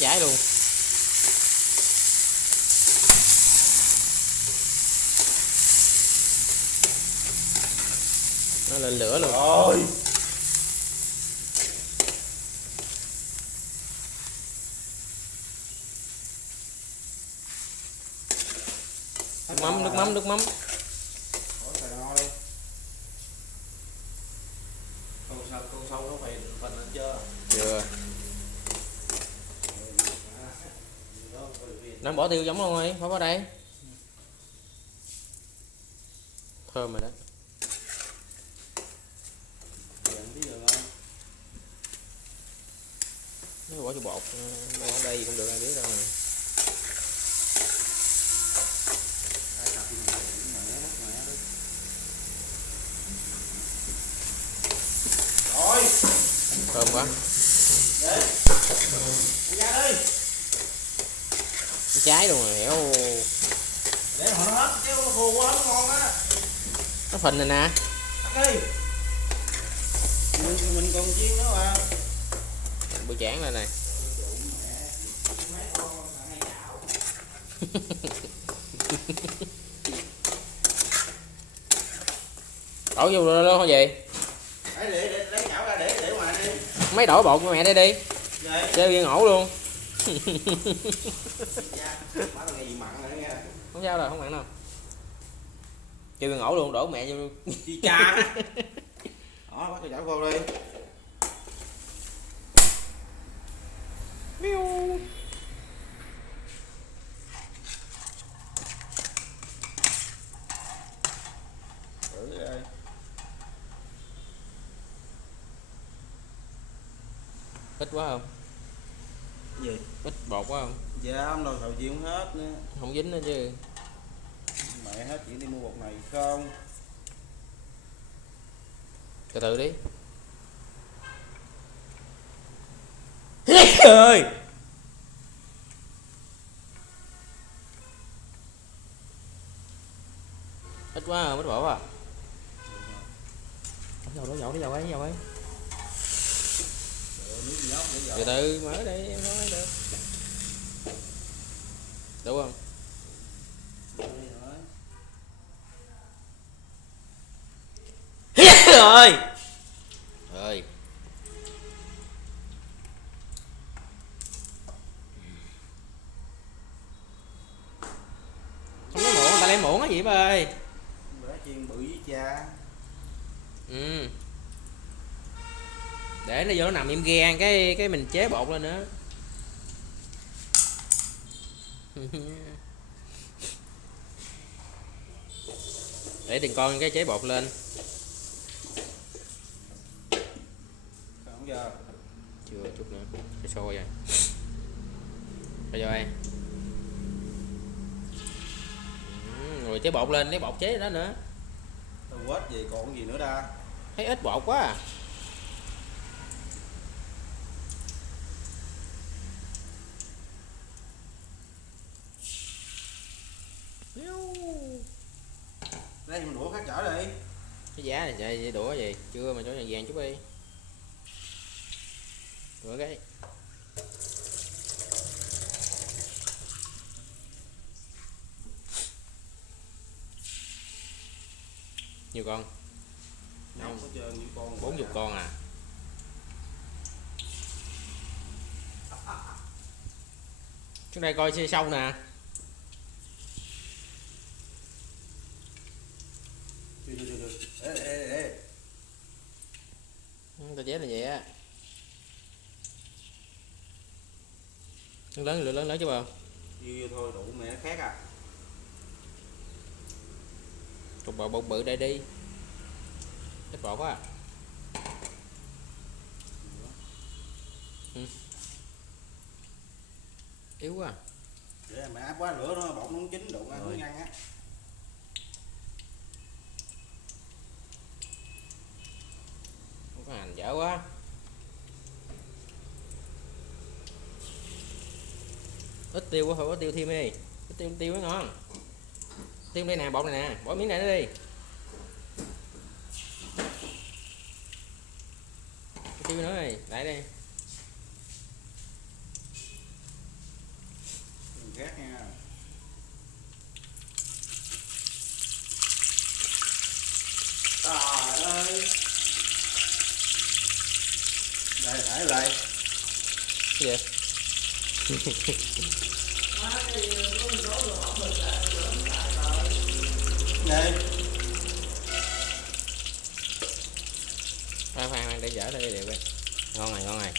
cháy luôn. Nó lên lửa luôn. Rồi. Nước mắm. Con sâu nó phải phần lên chưa? Chưa. Nó bỏ tiêu giống luôn rồi, phải vào đây. Thơm rồi đó. Nếu bỏ cho bột, bỏ ở đây cũng được, ai biết đâu mà. Rồi. Thơm quá. Để. Ra đi. Cháy luôn rồi, héo. Để họ nó hết, chứ nó khô quá nó ngon á. Nó phình này nè. Tắt đi. Mình còn chiên nữa mà. Bữa chán lên này. Đổ vô luôn hả gì? Để lấy chảo ra để ngoài đi. Mấy đổ bột của mẹ đây đi. Chơi viên ổ luôn. Không sao rồi, không mặn đâu. Chơi viên ổ luôn, đổ mẹ vô. Chi cha. Đó, bắt cái chảo vô đi. Miu. Thử đây. Ít quá không? Gì? Ít bột quá không? Dạ, không đâu sầu chiên hết nữa. Không dính nữa chứ. Mẹ hết chỉ đi mua bột này không? Từ từ đi. Ơi. Ít quá à, ít bột à. Đổ dầu ấy. Từ từ mở đây em nói được. Đủ không? Rồi. Rồi. Không lấy muỗng, ta lấy muỗng á gì bà ơi. Bữa chiên bự với cha. Ừ. Để nó vô nó nằm im gan cái mình chế bột lên nữa. Để từng con cái chế bột lên. Không giờ. Chưa chút nữa. Cái sôi rồi. Rồi rồi. Rồi chế bột lên, lấy bột chế đó nữa. Tôi quết gì còn gì nữa đa. Thấy ít bột quá à. Lấy mình đũa khác chở đi. Cái giá này chạy đũa gì? Chưa mà cho vàng vàng chút đi. Đũa cái. Nhiều con? Không có trơn những con. 40 con à. Chúng đây coi xe xong nè. Ê. Tao chế là vậy á. Lớn chứ bao. Vô thôi đủ mẹ nó khác à. Cục bột bự đây đi. Ít bột quá à. Ừ. Yếu quá à. Để mẹ áp quá lửa nó bột nó chín đủ ăn nó nhăn á. Không có hành dở quá. Ít tiêu quá, phải có tiêu thêm đi. Ít tiêu mới ngon. Tiêu đây nè, bột này nè, bỏ miếng này nó đi. Tiêu nữa đi, lại đi. Đây, thải lại. Cái gì? Này. Khoan để dở đây đều vậy. Ngon này, ngon này.